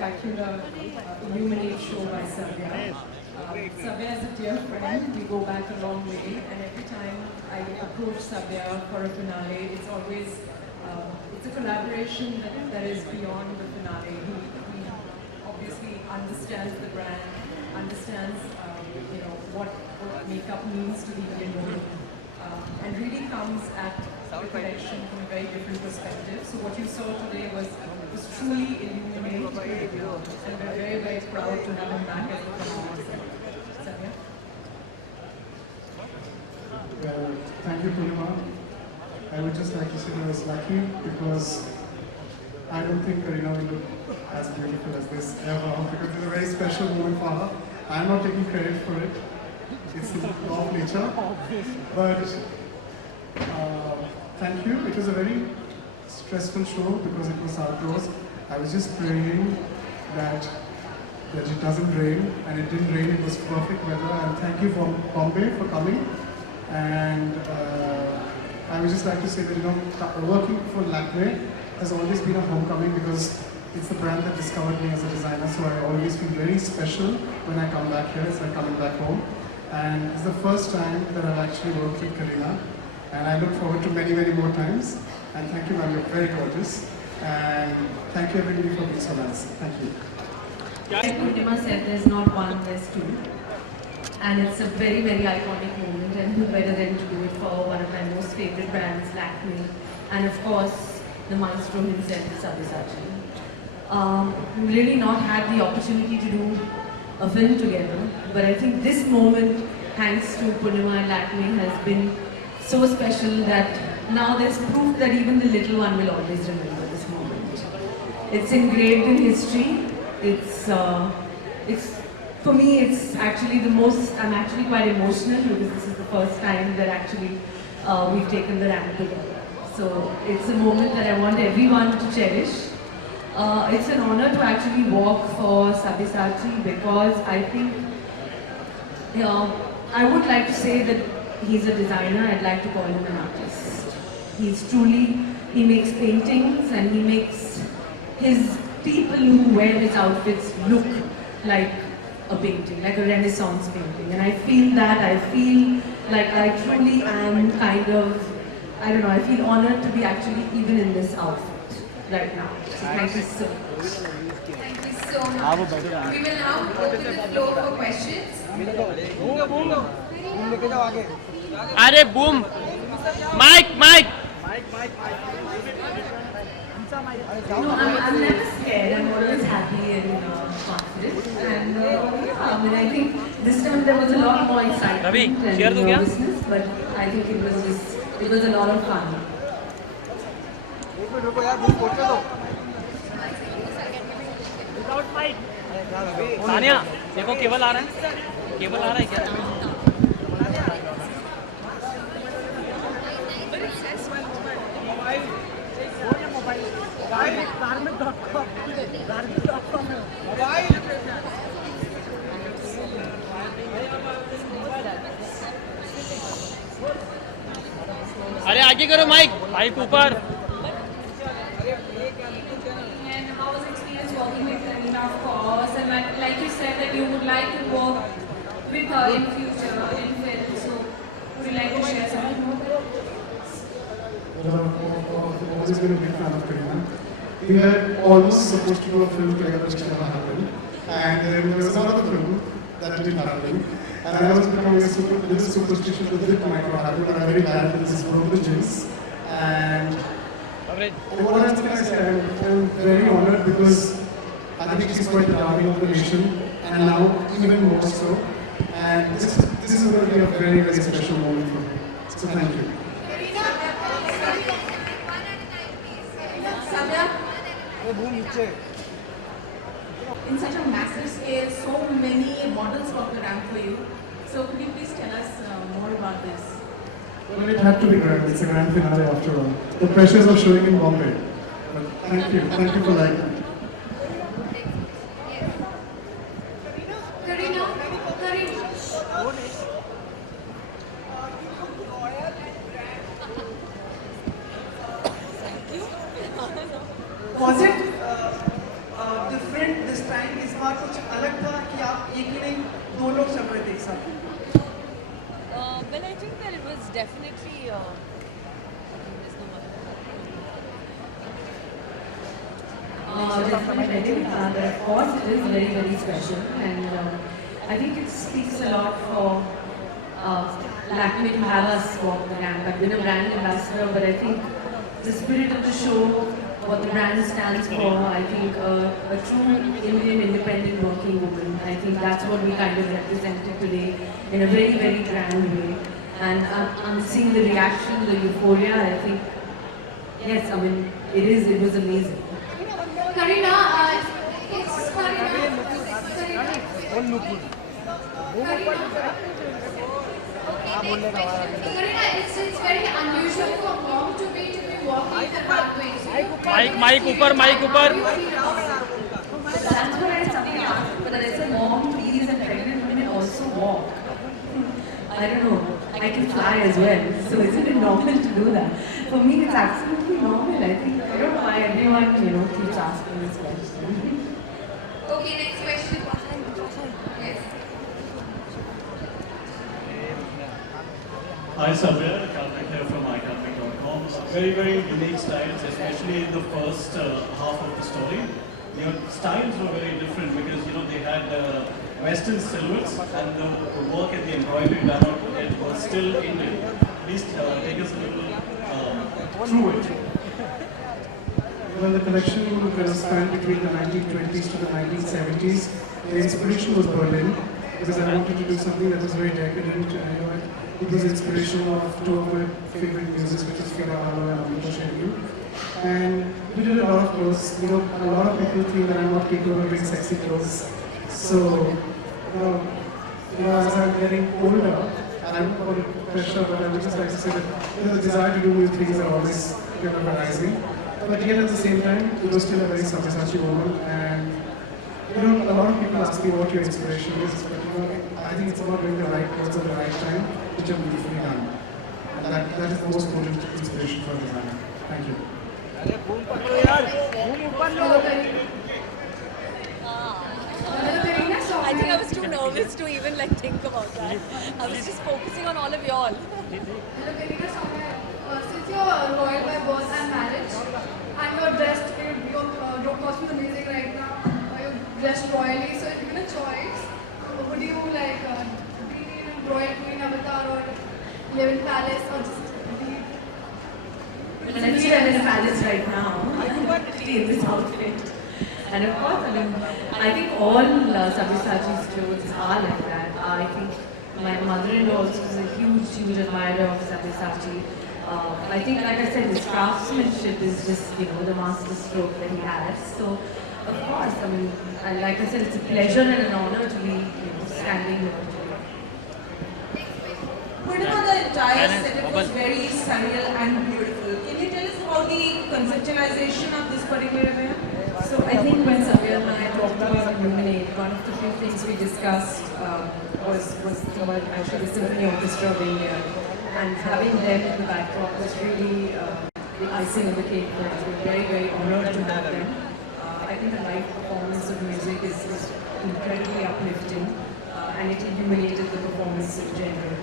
spectacular Illuminate show by Savya. Savya is a dear friend, we go back a long way, and every time I approach Savya for a finale, it's always, it's a collaboration that is beyond the finale. He obviously understands the brand, understands what makeup means to the Indian woman, and really comes at the collection from a very different perspective. So what you saw today was truly Illuminate, and we're very, very proud to have him back as the performer. Savya? Well, thank you, Kareena. I would just like to say that I was lucky because I don't think Kareena will look as beautiful as this ever, because it's a very special moment for her. I'm not taking credit for it. It's the law of nature. But thank you. It was a very stressful show because it was outdoors. I was just praying that it doesn't rain, and it didn't rain. It was perfect weather. And thank you from Bombay for coming. And I would just like to say that working for Lakme has always been a homecoming because it's the brand that discovered me as a designer. So I always feel very special when I come back here. It's like coming back home. And it's the first time that I've actually worked with Kareena. And I look forward to many, many more times. And thank you, ma'am. You're very gorgeous. And thank you, everybody, for being so nice. Thank you. Like Purnima said, there's not one, there's two. And it's a very, very iconic moment. And who better than to do it for one of my most favorite brands, Lakme. And of course, the maestro himself, Sabyasachi. We really not had the opportunity to do a film together. But I think this moment, thanks to Purnima and Lakme, has been so special that now there's proof that even the little one will always remember this moment. It's engraved in history. It's for me, it's actually the most, I'm actually quite emotional because this is the first time that actually we've taken the ramp together. So it's a moment that I want everyone to cherish. It's an honor to actually walk for Sabyasachi because I think, I would like to say that he's a designer. I'd like to call him an artist. He makes paintings and he makes his people who wear his outfits look like a painting, like a Renaissance painting. And I feel like I truly am kind of, I don't know, I feel honored to be actually even in this outfit right now. So thank you so much. Thank you so much. We will now open the floor for questions. अरे boom mic mic No, I'm never scared. I'm always happy and confident. And I think this time there was a lot more excitement and nervousness, but I think it was a lot of fun. Sania देखो cable आ रहा है क्या अरे आगे करो mic mic ऊपर And how was the experience working with Kareena, of course? And like you said that you would like to work with her in future in film. So would you like to share something more? I've always been a big fan of Kareena. We were almost supposed to do a film together which never happened. And then there was another film that didn't happen. And I was becoming a little superstitious that it might not happen, but I'm very glad that this is broke the jinx. And what else can I say? I'm very honored because I think she's quite the darling of the nation, and now even more so. And this is going to be a very, very special moment for me. So thank you. In such a massive scale, so many models walked the ramp for you. So could you please tell us more about this? Well, it had to be grand. It's a grand finale after all. The pressures of showing in Bombay. But thank you for liking it. Kareena. Was it different this definitely. Definitely, I think that of course it is very, very special, and I think it speaks a lot for Lakme to have us walk the ramp. I've been a brand ambassador, but I think the spirit of the show, what the brand stands for, I think a true Indian independent working woman, I think that's what we kind of represented today in a very, very grand way. And I'm seeing the reaction, the euphoria, I think, yes, I mean, it was amazing. Kareena, it's Kareena. Kareena, it's very unusual for mom to be walking the runway. Mic ऊपर That's what I something asked, but I said, Mom, please, and pregnant women also walk. I don't know, I can fly as well, so isn't it normal to do that? For me, it's absolutely normal. I think, I don't know why everyone, keeps asking this question. Okay, next question. Yes. Hi Sabir, Karthik here from iCarthik.com. Very, very unique styles, especially in the first half of the story. Your styles were very different because they had Western silhouettes and the work at the embroidery done on it was still Indian. Please take us a little through it. Well, the collection kind of spanned between the 1920s to the 1970s. The inspiration was Berlin, because I wanted to do something that was very decadent. It was inspiration of two of my favorite muses, which is Frida Kahlo and Amrita Shergill. And we did a lot of clothes. A lot of people think that I'm not capable of doing sexy clothes. So, as I'm getting older, and I don't call it pressure, but I would just like to say that the desire to do new things are always kind of arising. But yet at the same time, it was still a very Sabyasachi woman, and a lot of people ask me what your inspiration is, but I think it's about doing the right clothes at the right time, which are beautifully done. And that is the most important inspiration for a designer. Thank you. I think I was too nervous to even think about that. I was just focusing on all of y'all. Hello, Kareena. Since you're royal by birth and marriage, and you're dressed, your costume is amazing right now. You're dressed royally. So, if given a choice, would you be in royal queen avatar or live in palace or just be? And I feel I'm in a palace right now, in this outfit. And of course, I think all Sabyasachi's clothes are like that. I think my mother-in-law also is a huge admirer of Sabyasachi. I think, like I said, his craftsmanship is just, the master stroke that he has. So, of course, like I said, it's a pleasure and an honor to be standing here today. Purnima, the entire setup was very surreal and beautiful. Can you tell us about the conceptualization of this particular event? So I think when Sabya and I talked about Illuminate, one of the few things we discussed was actually the Symphony Orchestra of India. And having them in the backdrop was really the icing on the cake for us. We're very, very honored to have them. I think the live performance of music is incredibly uplifting, and it illuminated the performance in general.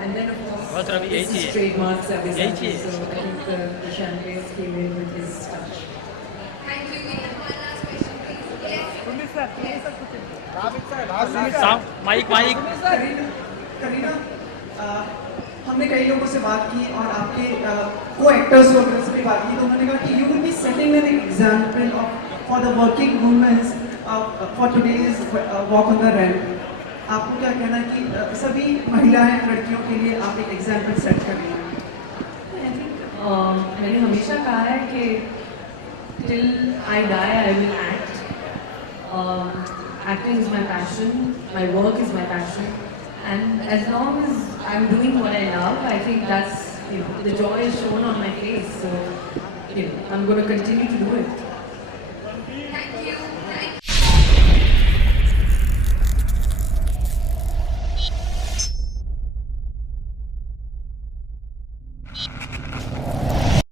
And then, of course, this is trademark Sabyasachi, so I think the champagne came in with his touch. Thank you. We have one last question, please. Yes. Mic Kareena, हमने कई लोगों से बात की और आपके को actors वगैरह से भी बात की तो उन्होंने कहा कि you will be setting an example for the working women's for today's walk on the ramp. आपको क्या कहना है कि सभी महिलाएं लड़कियों के लिए आप एक एग्जांपल सेट कर रही हैं? मैंने हमेशा कहा है कि till I die I will act. Acting is my passion, my work is my passion, and as long as I'm doing what I love, I think that's, the joy is shown on my face, so I'm going to continue to do it.